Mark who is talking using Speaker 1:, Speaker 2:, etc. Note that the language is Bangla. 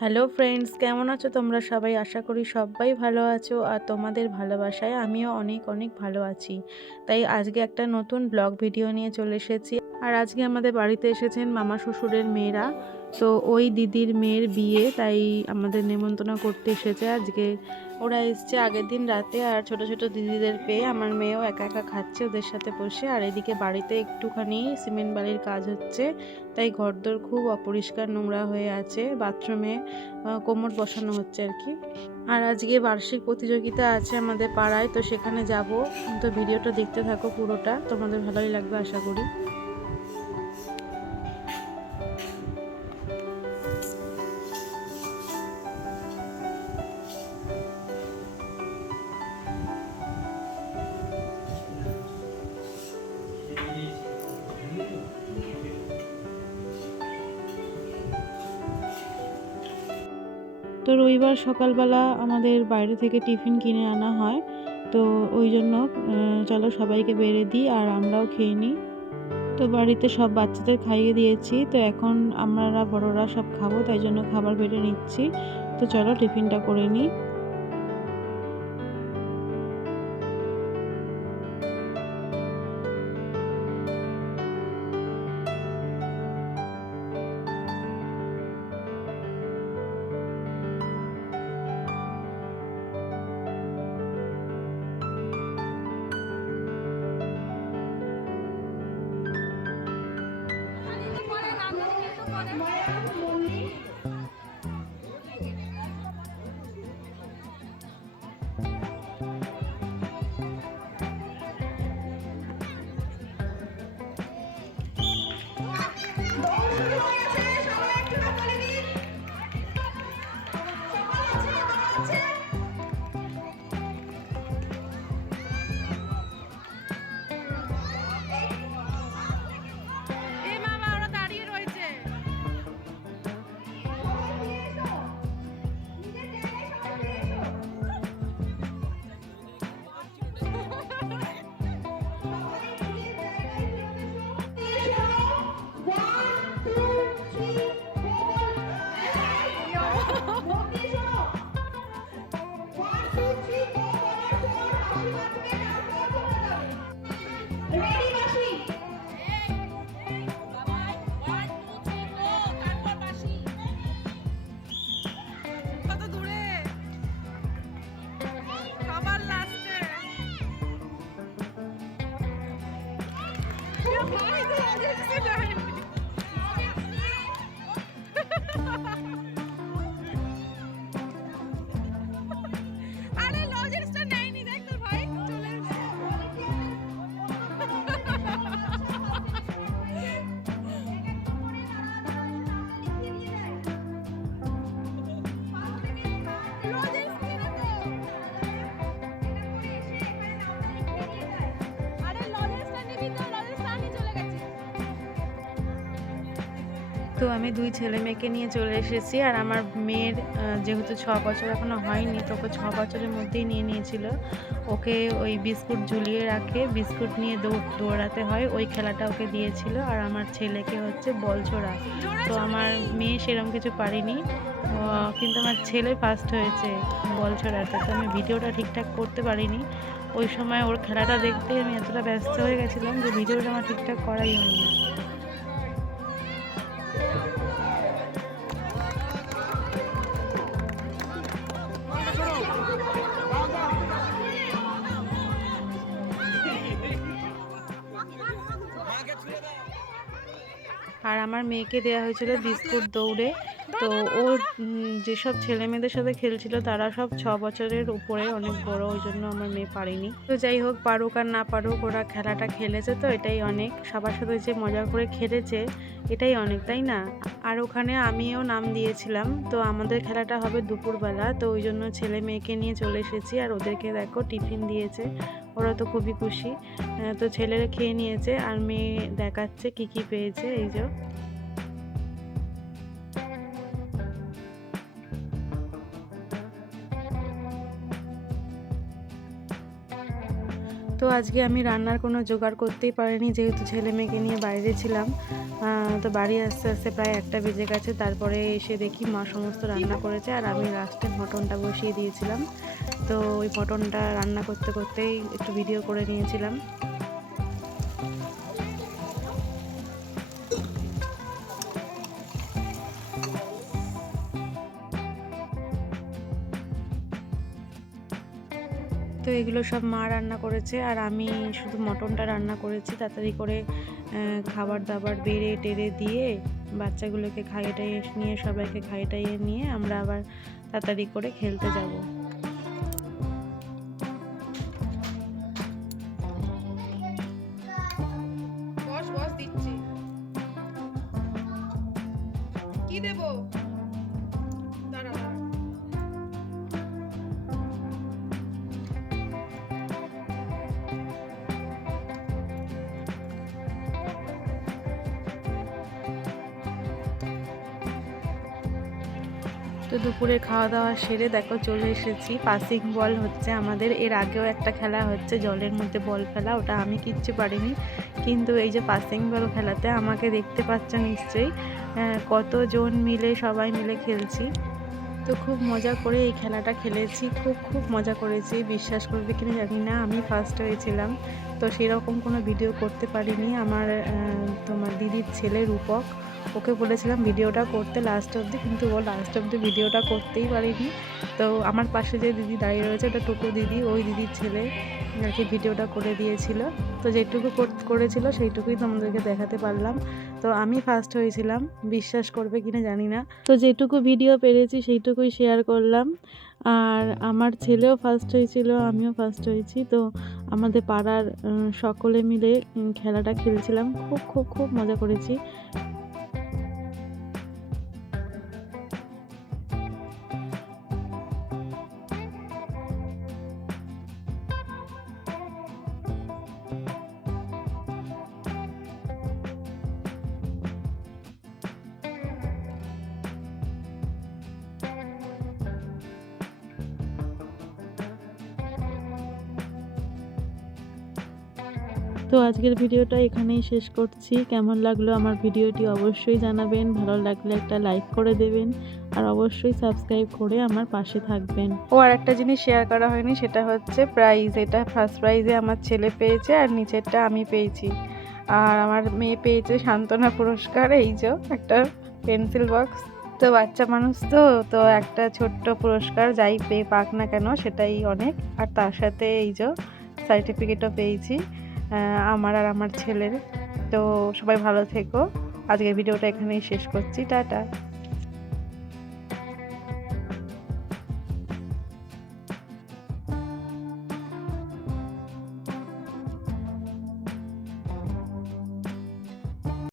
Speaker 1: হ্যালো ফ্রেন্ডস, কেমন আছো তোমরা সবাই? আশা করি সবাই ভালো আছো আর তোমাদের ভালোবাসায় আমিও অনেক অনেক ভালো আছি। তাই আজকে একটা নতুন ব্লগ ভিডিও নিয়ে চলে এসেছি। আর আজকে আমাদের বাড়িতে এসেছেন মামা শ্বশুরের মেয়েরা। তো ওই দিদির মেয়ের বিয়ে, তাই আমাদের নেমন্তন্ন করতে এসেছে আজকে। ওরা এসছে আগের দিন রাতে আর ছোট ছোট দিদিদের পেয়ে আমার মেয়েও একা একা খাচ্ছে ওদের সাথে বসে। আর এদিকে বাড়িতে একটুখানি সিমেন্ট বালির কাজ হচ্ছে, তাই ঘরদোর খুব অপরিষ্কার নোংরা হয়ে আছে। বাথরুমে কোমর বসানো হচ্ছে আর কি। আর আজকে বার্ষিক প্রতিযোগিতা আছে আমাদের পাড়ায়, তো সেখানে যাব। তো ভিডিওটা দেখতে থাকো পুরোটা। তোমাদের ভালোই লাগবে আশা করি। তো রবিবার সকালবেলা আমাদের বাইরে থেকে টিফিন কিনে আনা হয়। তো ওই জন্য চলো সবাইকে বেড়ে দিই আর আমরাও খেয়ে নিই। তো বাড়িতে সব বাচ্চাদের খাইয়ে দিয়েছি। তো এখন আমরা বড়রা সব খাব, তাই জন্য খাবার বেড়ে নিচ্ছি। তো চলো টিফিনটা করে নিই।
Speaker 2: Okay. তো আমি
Speaker 1: দুই ছেলে মেয়েকে নিয়ে চলে এসেছি আর আমার মেয়ের যেহেতু ছ বছর এখনও হয়নি, তো ওকে ছ বছরের মধ্যেই নিয়ে নিয়েছিল। ওকে ওই বিস্কুট ঝুলিয়ে রাখে, বিস্কুট নিয়ে দৌড় দৌড়াতে হয়, ওই খেলাটা ওকে দিয়েছিল। আর আমার ছেলেকে হচ্ছে বল ছোড়া। তো আমার মেয়ে সেরকম কিছু পারিনি। কিন্তু আমার ছেলে ফার্স্ট হয়েছে বল ছোড়াতে। তো আমি ভিডিওটা ঠিকঠাক করতে পারিনি। ওই সময় ওর খেলাটা দেখতে আমি এতটা ব্যস্ত হয়ে গেছিলাম যে ভিডিওটা আমার ঠিকঠাক করাই হয়নি। আর আমার মেয়েকে দেওয়া হয়েছিল বিস্কুট দৌড়ে। তো ও যেসব ছেলে মেয়েদের সাথে খেলছিল, তারা সব ছ বছরের উপরে অনেক বড়, ওই জন্য আমার মেয়ে পারেনি। তো যাই হোক, পারুক আর না পারুক, ওরা খেলাটা খেলেছে তো, এটাই অনেক। সবার সাথে যে মজা করে খেলেছে, এটাই অনেক, তাই না? আর ওখানে আমিও নাম দিয়েছিলাম, তো আমাদের খেলাটা হবে দুপুরবেলা, তো ওই জন্য ছেলে মেয়েকে নিয়ে চলে এসেছি, আর ওদেরকে দেখো, টিফিন দিয়েছে। ওরা তো খুবই খুশি। তো ছেলেরা খেয়ে নিয়েছে, আর মেয়ে দেখাচ্ছে কি কি পেয়েছে, এই যে। তো আজকে আমি রান্নার কোনো জোগাড় করতেই পারিনি, যেহেতু ছেলে মেয়েকে নিয়ে বাইরে ছিলাম। তো বাড়ি আসতে আসতে প্রায় একটা বেজে গেছে, তারপরে এসে দেখি মা সমস্ত রান্না করেছে আর আমি লাস্টে মটনটা বসিয়ে দিয়েছিলাম। তো ওই মটনটা রান্না করতে করতেই একটু ভিডিও করে নিয়েছিলাম। এগুলো সব মা রান্না করেছে আর আমি শুধু মটনটা রান্না করেছি। তাড়াতাড়ি করে খাবার দাবার বেড়ে টেড়ে দিয়ে বাচ্চাগুলোকে খাইয়ে টাইয়ে নিয়ে, সবাইকে খাইয়ে টাইয়ে নিয়ে আমরা আবার তাড়াতাড়ি করে খেলতে যাব।
Speaker 2: কি দেবো?
Speaker 1: তো দুপুরে খাওয়া দাওয়া সেরে দেখো চলে এসেছি। পাসিং বল হচ্ছে আমাদের। এর আগেও একটা খেলা হচ্ছে, জলের মধ্যে বল ফেলা ওটা আমি কিচ্ছু পারিনি। কিন্তু এই যে পাসিং বল খেলাতে আমাকে দেখতে পাচ্ছ নিশ্চয়ই কতজন মিলে সবাই মিলে খেলছি। তো খুব মজা করে এই খেলাটা খেলেছি, খুব খুব মজা করেছি। বিশ্বাস করবে কিনা জানি না, আমি ফার্স্ট হয়েছিলাম। তো সেরকম কোনো ভিডিও করতে পারিনি। আমার তোমার দিদির ছেলে রূপক ওকে বলেছিলাম ভিডিওটা করতে লাস্ট অবধি, কিন্তু ও লাস্ট অবধি ভিডিওটা করতেই পারিনি। তো আমার পাশে যে দিদি দাঁড়িয়ে রয়েছে, ওটা টুকু দিদি, ওই দিদির ছেলে আর কি ভিডিওটা করে দিয়েছিল। তো যেটুকু কর- করেছিল সেইটুকুই তোমাদেরকে দেখাতে পারলাম। তো আমি ফার্স্ট হয়েছিলাম, বিশ্বাস করবে কিনা জানি না। তো যেটুকু ভিডিও পেরেছি সেইটুকুই শেয়ার করলাম। আর আমার ছেলেও ফার্স্ট হয়েছিল, আমিও ফার্স্ট হয়েছি। তো আমাদের পাড়ার সকলে মিলে খেলাটা খেলছিলাম। খুব খুব খুব মজা করেছি। তো আজকের ভিডিওটা এখানেই শেষ করছি। কেমন লাগল আমার ভিডিওটি অবশ্যই জানাবেন। ভালো লাগলে একটা লাইক করে দেবেন আর অবশ্যই সাবস্ক্রাইব করে আমার পাশে থাকবেন। ও, আর একটা জিনিস শেয়ার করা হয়নি, সেটা হচ্ছে প্রাইজ এটা ফার্স্ট প্রাইজে আমার ছেলে পেয়েছে আর নিচেরটা আমি পেয়েছি। আর আমার মেয়ে পেয়েছে সান্ত্বনা পুরস্কার, এই যে একটা পেন্সিল বক্স তো বাচ্চা মানুষ তো তো একটা ছোট্ট পুরস্কার যাই পেয়ে পাক না কেন, সেটাই অনেক। আর তার সাথে এই যে সার্টিফিকেটও পেয়েছি। আমার আর আমার ছেলের। তো সবাই ভালো থেকো। আজকের ভিডিওটা এখানেই শেষ করছি। টাটা।